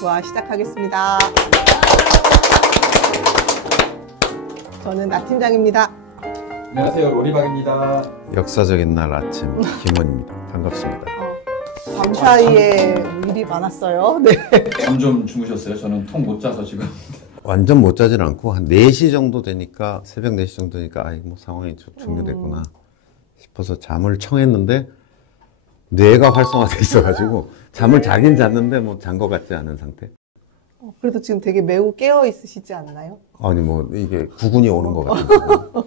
골프와 시작하겠습니다. 저는 나 팀장입니다. 안녕하세요, 로리박입니다. 역사적인 날 아침 김원입니다. 반갑습니다. 밤 사이에 일이 많았어요. 네. 잠 좀 주무셨어요? 저는 통 못 자서 지금. 완전 못 자진 않고 한 4시 정도 되니까, 새벽 4시 정도 되니까 아이 뭐 상황이 종료됐구나 싶어서 잠을 청했는데 뇌가 활성화돼 있어가지고 잠을 자긴 잤는데 뭐 잔 것 같지 않은 상태. 그래도 지금 되게 매우 깨어 있으시지 않나요? 아니 뭐 이게 구군이 오는 것 같아요.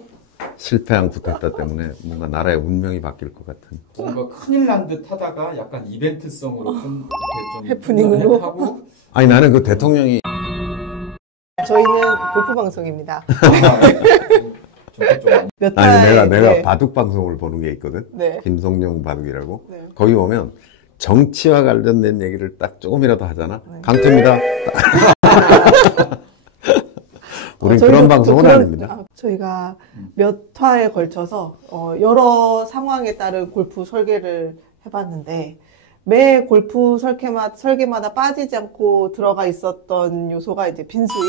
실패한 구태타 때문에 뭔가 나라의 운명이 바뀔 것 같은. 뭔가 큰일 난 듯 하다가 약간 이벤트성으로 좀 해프닝으로 하고. 아니 나는 그 대통령이 저희는 골프 방송입니다. 몇 아니 달, 내가 네. 바둑 방송을 보는 게 있거든. 네. 김성룡 바둑이라고. 네. 거기 보면 정치와 관련된 얘기를 딱 조금이라도 하잖아. 네. 강태입니다. 우린 그런 방송은 아닙니다. 저희가 몇 화에 걸쳐서 여러 상황에 따른 골프 설계를 해봤는데 매 골프 설계마다 빠지지 않고 들어가 있었던 요소가 이제 빈스윙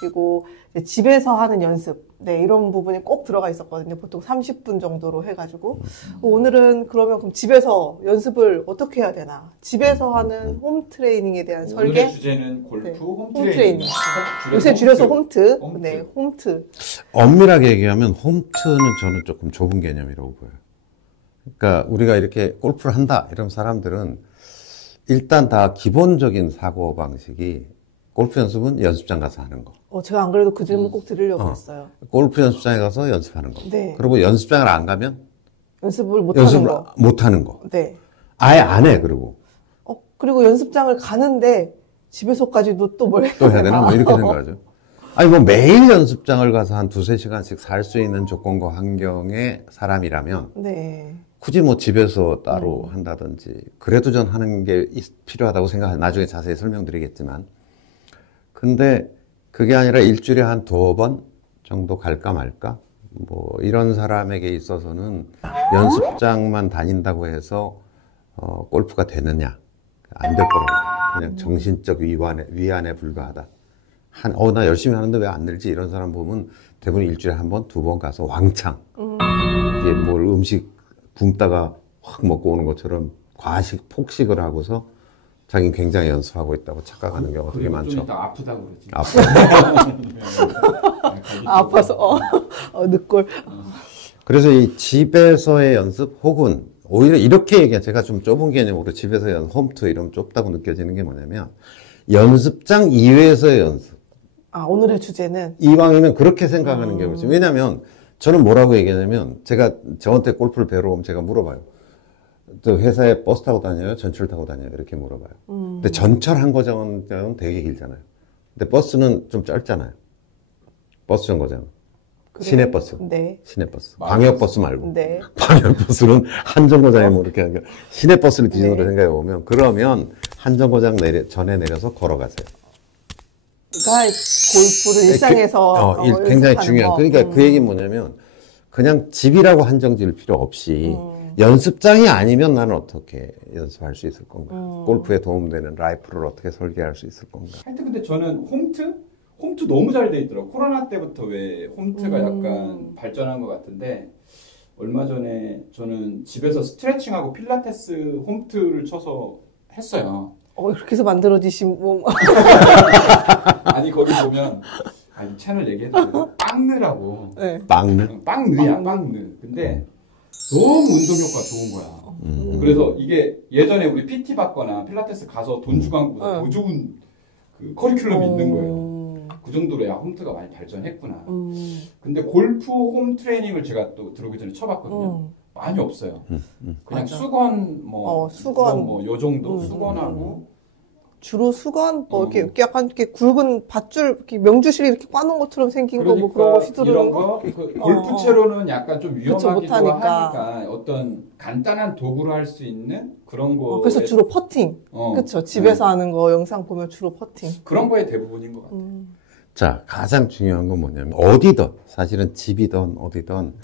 그리고 이제 집에서 하는 연습 네 이런 부분이 꼭 들어가 있었거든요. 보통 30분 정도로 해가지고 오늘은 그럼 집에서 연습을 어떻게 해야 되나 집에서 하는 홈 트레이닝에 대한 설계. 오늘의 주제는 골프 네. 홈 트레이닝. 요새 줄여서 홈트. 홈트. 네, 홈트. 엄밀하게 얘기하면 홈트는 저는 조금 좁은 개념이라고 보여요. 그러니까 우리가 이렇게 골프를 한다 이런 사람들은 일단 다 기본적인 사고방식이 골프 연습은 연습장 가서 하는 거. 제가 안 그래도 그 질문 꼭 드리려고 했어요. 골프 연습장에 가서 연습하는 거. 네. 그리고 연습장을 안 가면 연습을 못 하는 연습을 거. 못 하는 거. 네. 아예 안 해, 그리고. 그리고 연습장을 가는데 집에서까지도 또 뭘 또 해야 되나? 뭐 이렇게 생각하죠. 아니, 뭐 매일 연습장을 가서 한 2~3시간씩 살 수 있는 조건과 환경의 사람이라면 네. 굳이 뭐 집에서 따로 한다든지 그래도 전 하는 게 필요하다고 생각해요. 나중에 자세히 설명드리겠지만. 근데 그게 아니라 일주일에 한 2번 정도 갈까 말까? 뭐 이런 사람에게 있어서는 연습장만 다닌다고 해서 골프가 되느냐? 안 될 거라고. 그냥 정신적 위안에 불과하다. 나 열심히 하는데 왜 안 늘지? 이런 사람 보면 대부분 일주일에 1번, 2번 가서 왕창. 이게 뭘 음식 굶다가 확 먹고 오는 것처럼 폭식을 하고서 자기는 굉장히 연습하고 있다고 착각하는 경우가 되게 많죠. 좀 이따 아프다고 그러지. 아파서, 늑골. 그래서 이 집에서의 연습 혹은 오히려 이렇게 얘기해. 제가 좀 좁은 개념으로 집에서 홈트 이러면 좁다고 느껴지는 게 뭐냐면 연습장 이외에서의 연습. 오늘의 주제는 이왕이면 그렇게 생각하는 경우가 있어요. 왜냐면 저는 뭐라고 얘기하냐면 저한테 골프를 배우러 오면 제가 물어봐요. 또 회사에 버스 타고 다녀요? 전철 타고 다녀요? 이렇게 물어봐요. 근데 전철 한 거장은 되게 길잖아요. 근데 버스는 좀 짧잖아요. 버스 정거장. 시내버스. 네. 시내버스. 광역버스 말고. 네. 광역버스는 한 정거장에 뭐 이렇게 하니까 시내버스를 기준으로 네. 생각해 보면 그러면 한 정거장 전에 내려서 걸어가세요. 골프를 일상에서 굉장히 연습하는 중요한. 거. 그러니까 그 얘기는 뭐냐면 그냥 집이라고 한정 지을 필요 없이 연습장이 아니면 나는 어떻게 연습할 수 있을 건가? 골프에 도움되는 라이프를 어떻게 설계할 수 있을 건가? 하여튼 근데 저는 홈트 너무 잘 돼 있더라고. 코로나 때부터 왜 홈트가 약간 발전한 것 같은데 얼마 전에 저는 집에서 스트레칭하고 필라테스 홈트를 쳐서 했어요. 이렇게 해서 만들어지신 몸. 아니 거기 보면 이 채널 얘기해도 돼요? 빵느라고. 네. 빵느? 빵느야 빵느. 근데 너무 운동 효과 좋은 거야. 그래서 이게 예전에 우리 PT 받거나 필라테스 가서 돈 주고 한 것보다 더 좋은 그 커리큘럼이 있는 거예요. 그 정도로 홈트가 많이 발전했구나. 근데 골프 홈 트레이닝을 제가 또 들어오기 전에 쳐봤거든요. 많이 없어요. 그냥 맞아. 수건 요 정도 수건하고 주로 수건 이렇게 약간 이렇게 굵은 밧줄 이렇게 명주실이 이렇게 꽈놓은 것처럼 생긴 거 뭐 그런 거 휘두르는 이런 거. 골프채로는 약간 좀 위험하기도 못하니까. 하니까 어떤 간단한 도구로 할 수 있는 그런 거. 그래서 주로 퍼팅. 그렇죠. 집에서 하는 거 영상 보면 주로 퍼팅. 그런 거의 대부분인 것 같아요. 자, 가장 중요한 건 뭐냐면 어디든 사실은 집이든 어디든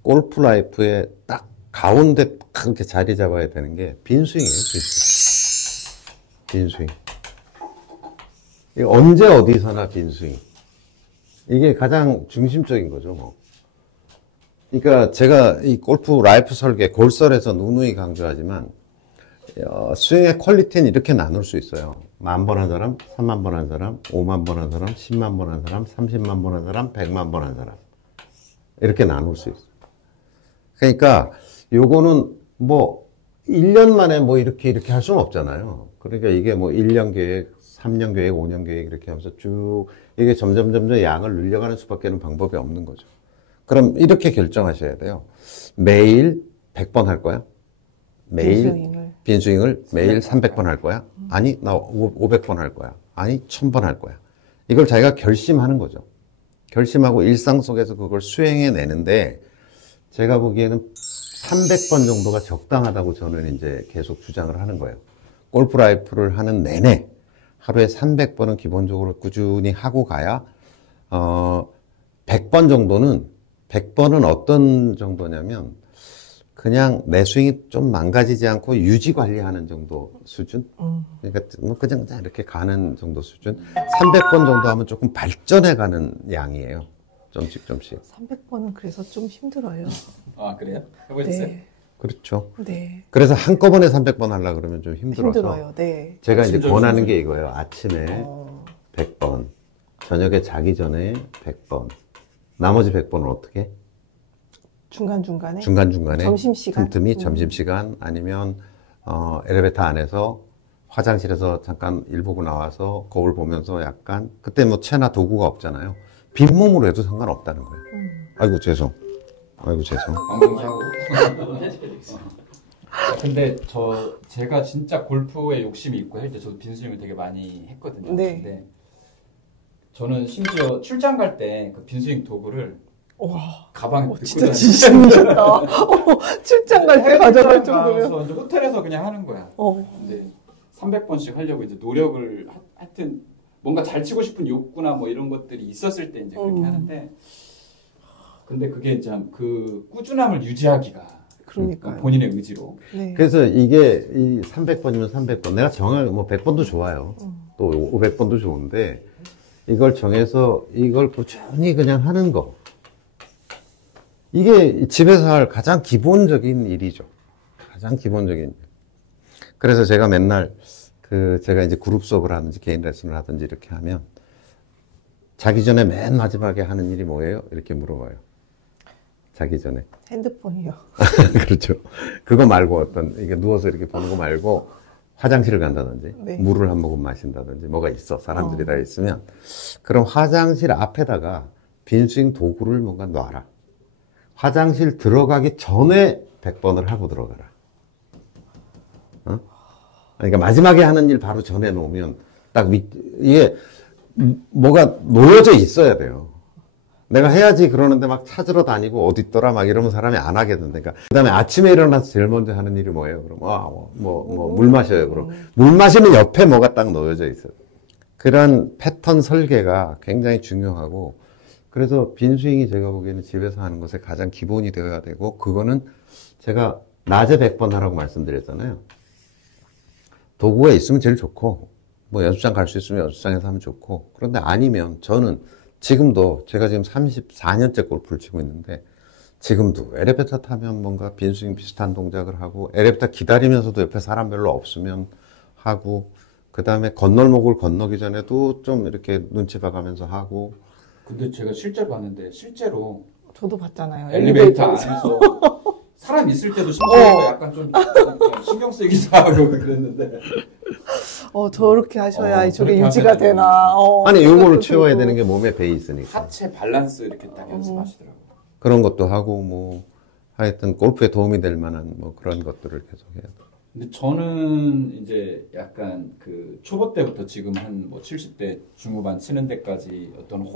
골프 라이프의 딱 가운데 딱 이렇게 자리 잡아야 되는 게 빈스윙이에요. 빈스윙. 언제 어디서나 빈스윙. 이게 가장 중심적인 거죠, 뭐. 그러니까 제가 이 골프 라이프 설계, 골설에서 누누이 강조하지만, 스윙의 퀄리티는 이렇게 나눌 수 있어요. 10,000번 한 사람, 30,000번 한 사람, 50,000번 한 사람, 100,000번 한 사람, 300,000번 한 사람, 1,000,000번 한 사람. 이렇게 나눌 수 있어요. 그러니까 요거는 뭐 1년 만에 뭐 이렇게 할 수는 없잖아요. 그러니까 이게 뭐 1년 계획, 3년 계획, 5년 계획 이렇게 하면서 쭉 이게 점점 양을 늘려가는 수밖에는 방법이 없는 거죠. 그럼 이렇게 결정하셔야 돼요. 매일 100번 할 거야? 매일 빈스윙을 매일 300번 할 거야? 아니, 나 500번 할 거야. 아니, 1,000번 할 거야. 이걸 자기가 결심하는 거죠. 결심하고 일상 속에서 그걸 수행해 내는데, 제가 보기에는 300번 정도가 적당하다고 저는 이제 계속 주장을 하는 거예요. 골프 라이프를 하는 내내 하루에 300번은 기본적으로 꾸준히 하고 가야, 100번은 어떤 정도냐면, 그냥 내 스윙이 좀 망가지지 않고 유지 관리하는 정도 수준? 그러니까 뭐 그냥 이렇게 가는 정도 수준? 300번 정도 하면 조금 발전해가는 양이에요. 좀씩. 300번은 그래서 좀 힘들어요. 아, 그래요? 해보셨어요? 네. 그렇죠. 네. 그래서 한꺼번에 300번 하려고 그러면 좀 힘들어서. 힘들어요. 네. 제가 이제 권하는 게 이거예요. 아침에 100번, 저녁에 자기 전에 100번, 나머지 100번은 어떻게? 중간중간에 점심시간 틈틈이 점심시간 아니면 엘리베이터 안에서 화장실에서 잠깐 일 보고 나와서 거울 보면서 약간 그때 뭐 채나 도구가 없잖아요. 빈몸으로 해도 상관없다는 거예요. 아이고 죄송. 방송하고. 근데 제가 진짜 골프에 욕심이 있고 할 때 저도 빈스윙을 되게 많이 했거든요. 네. 근데 저는 심지어 출장 갈 때 그 빈스윙 도구를 와, 가방에 넣고 진짜 진심이셨다. 출장 갈 때 가져갈 정도면. 가서 이제 호텔에서 그냥 하는 거야. 근데 300번씩 하려고 이제 노력을 하여튼 뭔가 잘 치고 싶은 욕구나 뭐 이런 것들이 있었을 때 이제 그렇게 하는데 근데 그게 참 그 꾸준함을 유지하기가 그러니까요. 본인의 의지로. 네. 그래서 이게 이 300번이면 300번 내가 뭐 100번도 좋아요. 또 500번도 좋은데 이걸 정해서 이걸 꾸준히 그냥 하는 거. 이게 집에서 할 가장 기본적인 일이죠. 가장 기본적인 일. 그래서 제가 맨날 제가 이제 그룹 수업을 하든지 개인 레슨을 하든지 이렇게 하면 자기 전에 맨 마지막에 하는 일이 뭐예요? 이렇게 물어봐요. 자기 전에. 핸드폰이요. 그렇죠. 그거 말고 이게 누워서 이렇게 보는 거 말고 화장실을 간다든지 네. 물을 한 모금 마신다든지 뭐가 있어. 사람들이 다 있으면 그럼 화장실 앞에다가 빈스윙 도구를 뭔가 놔라. 화장실 들어가기 전에 100번을 하고 들어가라. 그러니까 마지막에 하는 일 바로 전에 놓으면 이게 뭐가 놓여져 있어야 돼요. 내가 해야지 그러는데 막 찾으러 다니고 어디 있더라 막 이러면 사람이 안 하게 된다. 그러니까 그다음에 아침에 일어나서 제일 먼저 하는 일이 뭐예요? 그럼 물 마셔요. 그럼 물 마시는 옆에 뭐가 딱 놓여져 있어요. 그런 패턴 설계가 굉장히 중요하고 그래서 빈스윙이 제가 보기에는 집에서 하는 것의 가장 기본이 되어야 되고 그거는 제가 낮에 100번 하라고 말씀드렸잖아요. 도구가 있으면 제일 좋고 뭐 연습장 갈 수 있으면 연습장에서 하면 좋고 그런데 아니면 저는 지금도 제가 지금 34년째 골프를 치고 있는데 지금도 엘리베이터 타면 뭔가 빈스윙 비슷한 동작을 하고 엘리베이터 기다리면서도 옆에 사람 별로 없으면 하고 그 다음에 건널목을 건너기 전에도 좀 이렇게 눈치 봐가면서 하고 근데 제가 실제로 봤는데 실제로 저도 봤잖아요. 엘리베이터 안에서 사람 있을 때도 심지어 약간 좀 신경 쓰기도 하고 그랬는데 저렇게 하셔야 저게 유지가 되나. 아니 요거를 채워야 되는 게 몸에 배 있으니까 하체 밸런스 이렇게 딱 연습하시더라고요. 그런 것도 하고 뭐 하여튼 골프에 도움이 될 만한 뭐 그런 것들을 계속 해야 돼요. 근데 저는 이제 약간 그 초보 때부터 지금 한 뭐 70대 중후반 치는 데까지 어떤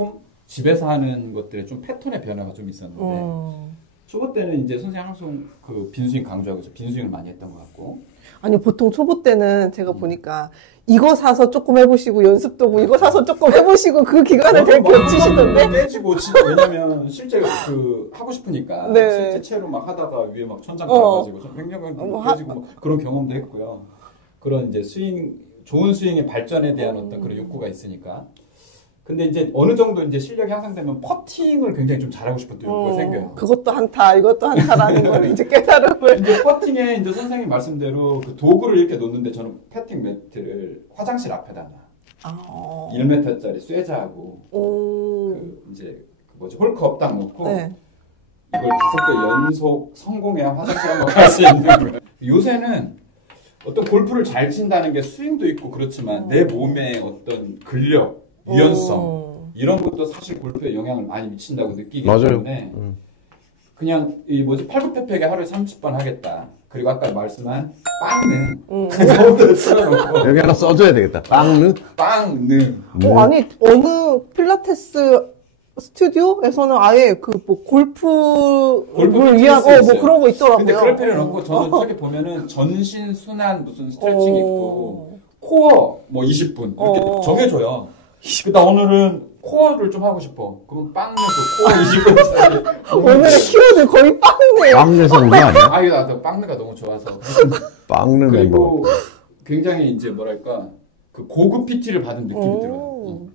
집에서 하는 것들의 좀 패턴의 변화가 좀 있었는데 초보 때는 이제 선생님 항상 그 빈스윙 강조하고 빈스윙을 많이 했던 것 같고 아니 보통 초보 때는 제가 보니까 이거 사서 조금 해보시고 연습도구 이거 사서 조금 해보시고 그 기간을 되게 겹치시던데 깨지고 왜냐면 실제 그 하고 싶으니까 네. 실제 채로 막 하다가 위에 막 천장 밟아지고 횡령도 깨지고 뭐 그런 경험도 했고요. 그런 이제 스윙 좋은 스윙의 발전에 대한 어떤 그런 욕구가 있으니까. 근데 이제 어느 정도 이제 실력이 향상되면 퍼팅을 굉장히 좀 잘하고 싶은 또 욕구가 생겨요. 그것도 한타, 이것도 한타라는 걸 이제 깨달음을. 이제 퍼팅에 이제 선생님 말씀대로 그 도구를 이렇게 놓는데 저는 퍼팅 매트를 화장실 앞에다 놔. 1m짜리 쇠자하고 그 이제 그 뭐지 홀컵 딱 놓고 네. 이걸 5개 연속 성공해야 화장실 한번 갈 수 있는 거예요. 요새는 어떤 골프를 잘 친다는 게 스윙도 있고 그렇지만 내 몸의 어떤 근력, 유연성 이런 것도 사실 골프에 영향을 많이 미친다고 느끼기 맞아요. 때문에 그냥 이 뭐지 팔굽혀펴기 하루에 30번 하겠다. 그리고 아까 말씀한 빵는 서울대를 써놓고 여기 하나 써줘야 되겠다. 빵느? 빵는 아니, 어느 필라테스 스튜디오에서는 아예 그 뭐 골프를 위한 뭐 그런 거 있더라고요. 근데 그럴 필요는 없고 저는 저기 보면은 전신 순환 무슨 스트레칭 있고 코어 뭐 20분 이렇게 정해줘요. 그다 오늘은 코어를 좀 하고 싶어. 그럼 빵내서 코어 20분. 오늘의 키워드 거의 빵네요. 빵느 선거 아니야? 아유 나도 빵내가 너무 좋아서. 빵느 멤버. 그리고 굉장히 이제 뭐랄까 그 고급 PT를 받은 느낌이 들어요.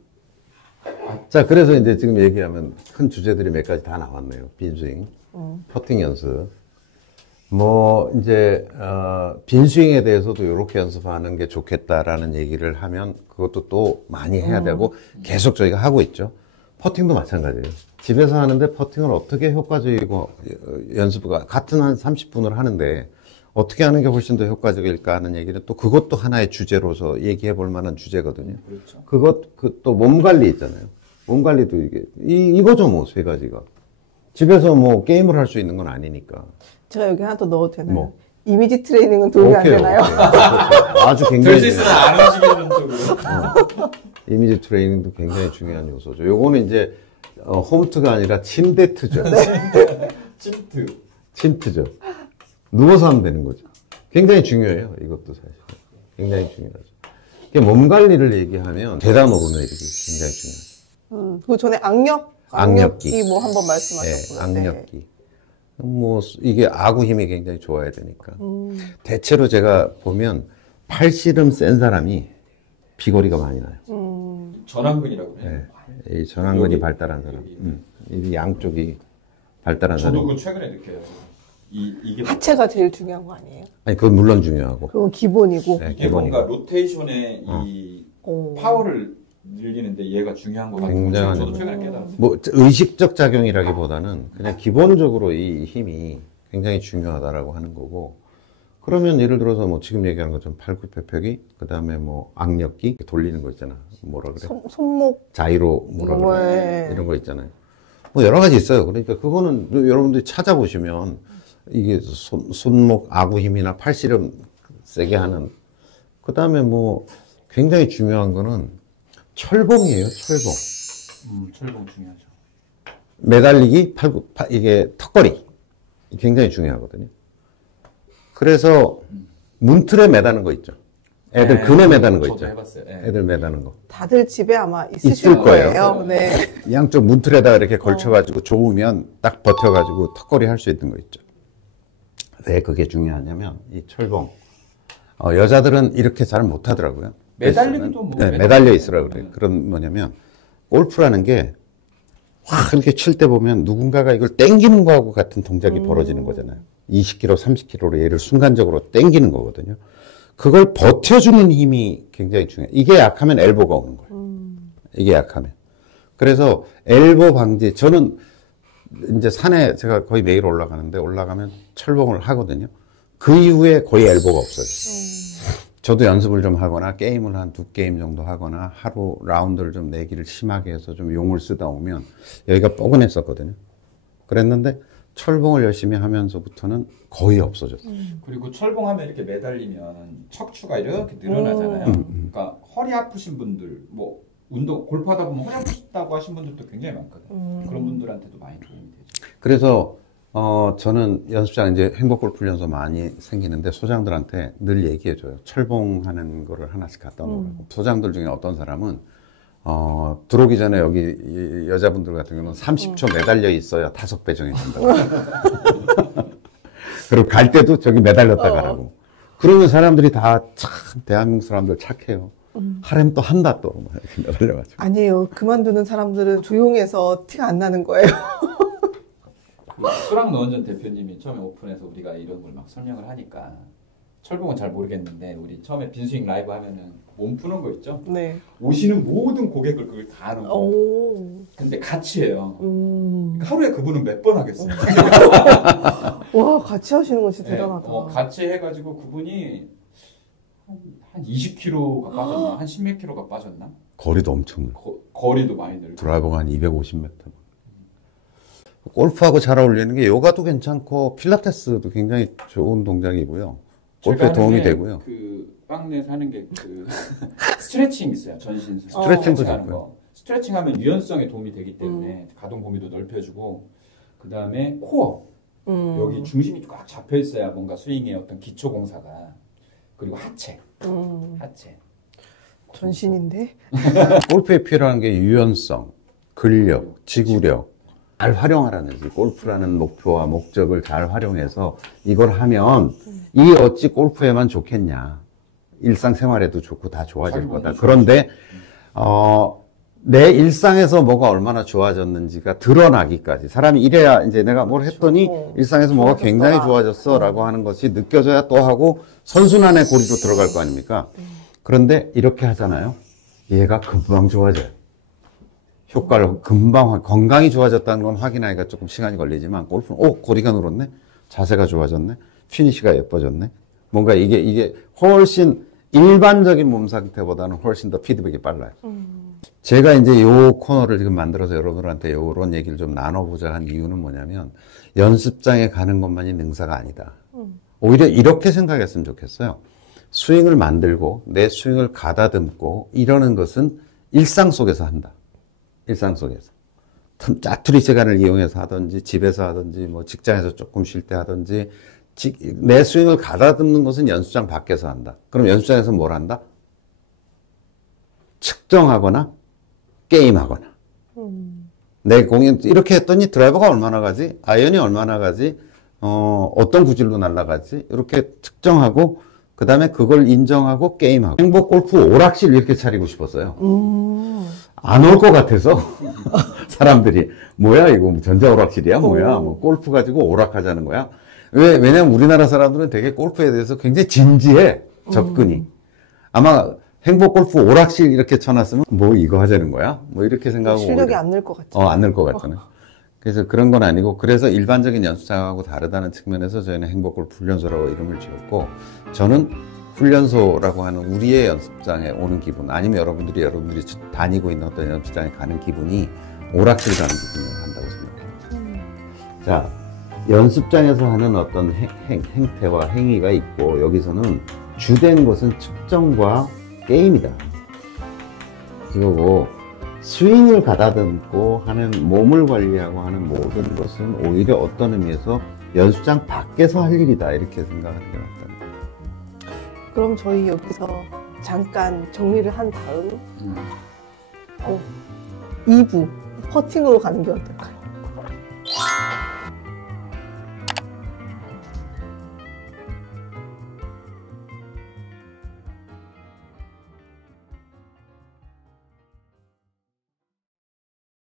자, 그래서 이제 지금 얘기하면 큰 주제들이 몇 가지 다 나왔네요. 빈스윙, 퍼팅 연습. 뭐, 이제, 빈스윙에 대해서도 이렇게 연습하는 게 좋겠다라는 얘기를 하면 그것도 또 많이 해야 되고 계속 저희가 하고 있죠. 퍼팅도 마찬가지예요. 집에서 하는데 퍼팅을 어떻게 효과적이고 연습가 같은 한 30분을 하는데 어떻게 하는 게 훨씬 더 효과적일까 하는 얘기는 또 그것도 하나의 주제로서 얘기해 볼 만한 주제거든요. 그렇죠. 또 몸 관리 있잖아요. 몸 관리도 이거죠, 뭐, 세 가지가. 집에서 뭐, 게임을 할 수 있는 건 아니니까. 제가 여기 하나 더 넣어도 되나요? 뭐? 이미지 트레이닝은 도움이 안 되나요? 아주 굉장히. 될 수 있으나 안 움직이는 쪽으로. 이미지 트레이닝도 굉장히 중요한 요소죠. 요거는 이제, 홈트가 아니라 침대트죠. 침트. 침트죠. 누워서 하면 되는 거죠. 굉장히 중요해요, 이것도 사실. 굉장히 중요하죠. 몸 관리를 얘기하면 계단 오르내리기 굉장히 중요하죠. 그 전에 악력기 뭐 한번 말씀하셨고요. 네, 악력기. 뭐 이게 아구 힘이 굉장히 좋아야 되니까. 대체로 제가 보면 팔씨름 센 사람이 비거리가 많이 나요. 전완근이라고 해요. 네, 이 전완근이 발달한 사람. 이 양쪽이 발달한 사람. 저도 그 최근에 느껴요. 이게 하체가 제일 중요한 거 아니에요? 아니 그건 물론 중요하고. 그건 기본이고. 네, 이게 뭔가 로테이션의 이 파워를 늘리는데 얘가 중요한 것 같아요. 굉장한 저도 최근에 깨달았어요. 뭐 의식적 작용이라기보다는 그냥 기본적으로 이 힘이 굉장히 중요하다라고 하는 거고. 그러면 예를 들어서 뭐 지금 얘기하는 것처럼 팔굽혀펴기, 그 다음에 뭐 악력기 돌리는 거 있잖아. 뭐라 그래? 손목 자이로 뭐라 그래? 이런 거 있잖아요. 뭐 여러 가지 있어요. 그러니까 그거는 여러분들이 찾아보시면 이게 손목 아구 힘이나 팔씨름 세게 하는. 그 다음에 뭐 굉장히 중요한 거는 철봉이에요. 철봉. 철봉 중요하죠. 매달리기, 이게 턱걸이. 굉장히 중요하거든요. 그래서 문틀에 매다는 거 있죠. 애들 금에 매다는 거 있죠. 해봤어요. 애들 매다는 거. 다들 집에 아마 있을 있으실 거예요. 거예요. 네. 양쪽 문틀에다가 이렇게 걸쳐가지고 좋으면 딱 버텨가지고 턱걸이 할 수 있는 거 있죠. 왜 그게 중요하냐면 이 철봉. 여자들은 이렇게 잘 못하더라고요. 매달리기도 뭐. 네, 매달려 있으라 그래요. 그런 뭐냐면 골프라는 게 확 이렇게 칠 때 보면 누군가가 이걸 땡기는 거하고 같은 동작이 벌어지는 거잖아요. 20km, 30km로 얘를 순간적으로 땡기는 거거든요. 그걸 버텨주는 힘이 굉장히 중요해요. 이게 약하면 엘보가 오는 거예요. 이게 약하면. 그래서 엘보 방지, 저는 이제 산에 제가 거의 매일 올라가는데 올라가면 철봉을 하거든요. 그 이후에 거의 엘보가 없어요. 저도 연습을 좀 하거나 게임을 한 2게임 정도 하거나 하루 라운드를 좀 내기를 심하게 해서 좀 용을 쓰다 오면 여기가 뻐근했었거든요. 그랬는데 철봉을 열심히 하면서부터는 거의 없어졌어요. 그리고 철봉하면 이렇게 매달리면 척추가 이렇게 늘어나잖아요. 그러니까 허리 아프신 분들, 뭐 운동 골프하다 보면 허리 아프시다고 하신 분들도 굉장히 많거든요. 그런 분들한테도 많이 도움이 되죠. 그래서 저는 연습장 이제 행복골프 훈련소 많이 생기는데 소장들한테 늘 얘기해줘요. 철봉하는 거를 하나씩 갖다 놓으라고. 소장들 중에 어떤 사람은 들어오기 전에 여기 여자분들 같은 경우는 30초 매달려 있어야 5배 정해진다고. 그리고 갈 때도 저기 매달렸다 가라고. 그러면 사람들이 다 참 대한민국 사람들 착해요. 하렘 또 한다 또 이렇게 매달려가지고. 아니에요. 그만두는 사람들은 조용해서 티가 안 나는 거예요. 그 수락노원전 대표님이 처음에 오픈해서 우리가 이런 걸 막 설명을 하니까 철봉은 잘 모르겠는데 우리 처음에 빈스윙 라이브 하면은 몸 푸는 거 있죠? 네. 오시는 모든 고객을 그걸 다 하는 거. 오. 근데 같이 해요. 하루에 그분은 몇 번 하겠어요? 와, 같이 하시는 건 진짜 네, 대단하다. 같이 해가지고 그분이 한 20kg가 빠졌나? 한 10몇 킬로가 빠졌나? 거리도 엄청 넓어. 거리도 많이 늘고. 드라이버가 한 250m. 골프하고 잘 어울리는 게 요가도 괜찮고 필라테스도 굉장히 좋은 동작이고요. 골프에 도움이 되고요. 그 빵내에서 하는 게 그 스트레칭 있어요. 전신 스트레칭도 하는 좋고요. 거. 스트레칭하면 유연성에 도움이 되기 때문에 가동 범위도 넓혀주고 그 다음에 코어 여기 중심이 꽉 잡혀 있어야 뭔가 스윙의 어떤 기초 공사가 그리고 하체. 전신인데? 골프에 필요한 게 유연성, 근력, 지구력 잘 활용하라는 거지. 골프라는 목표와 목적을 잘 활용해서 이걸 하면 이 어찌 골프에만 좋겠냐. 일상생활에도 좋고 다 좋아질 거다. 그런데 내 일상에서 뭐가 얼마나 좋아졌는지가 드러나기까지 사람이 이래야 이제 내가 뭘 했더니 일상에서 뭐가 굉장히 좋아졌어 라고 하는 것이 느껴져야 또 하고 선순환의 고리로 들어갈 거 아닙니까? 그런데 이렇게 하잖아요. 얘가 금방 좋아져요. 효과를 금방 건강이 좋아졌다는 건 확인하기가 조금 시간이 걸리지만 골프는 고리가 늘었네, 자세가 좋아졌네, 피니시가 예뻐졌네. 뭔가 이게 훨씬 일반적인 몸 상태보다는 훨씬 더 피드백이 빨라요. 제가 이제 요 코너를 지금 만들어서 여러분들한테 요런 얘기를 좀 나눠보자 한 이유는 뭐냐면 연습장에 가는 것만이 능사가 아니다. 오히려 이렇게 생각했으면 좋겠어요. 스윙을 만들고 내 스윙을 가다듬고 이러는 것은 일상 속에서 한다. 일상 속에서. 짜투리 시간을 이용해서 하든지 집에서 하든지 뭐 직장에서 조금 쉴 때 하든지 내 스윙을 가다듬는 것은 연습장 밖에서 한다. 그럼 연습장에서 뭘 한다? 측정하거나 게임하거나. 내 공연 이렇게 했더니 드라이버가 얼마나 가지? 아이언이 얼마나 가지? 어떤 구질로 날아가지? 이렇게 측정하고 그 다음에 그걸 인정하고 게임하고. 행복 골프 오락실 이렇게 차리고 싶었어요. 안 올 것 같아서 사람들이 뭐야 이거 전자 오락실이야 뭐야 뭐 골프 가지고 오락하자는 거야. 왜냐면 우리나라 사람들은 되게 골프에 대해서 굉장히 진지해 접근이. 아마 행복 골프 오락실 이렇게 쳐놨으면 뭐 이거 하자는 거야? 뭐 이렇게 생각하고 실력이 안 늘 것 같죠. 안 늘 것 같잖아요. 그래서 그런 건 아니고 그래서 일반적인 연습장하고 다르다는 측면에서 저희는 행복 골프 훈련소라고 이름을 지었고 저는 훈련소라고 하는 우리의 연습장에 오는 기분 아니면 여러분들이 다니고 있는 어떤 연습장에 가는 기분이 오락실 가는 기분을 한다고 생각해요. 자, 연습장에서 하는 어떤 행태와 행위가 있고 여기서는 주된 것은 측정과 게임이다. 이거고 스윙을 가다듬고 하는 몸을 관리하고 하는 모든 것은 오히려 어떤 의미에서 연습장 밖에서 할 일이다 이렇게 생각하는 게 맞다. 그럼 저희 여기서 잠깐 정리를 한 다음 2부 퍼팅으로 가는 게 어떨까요?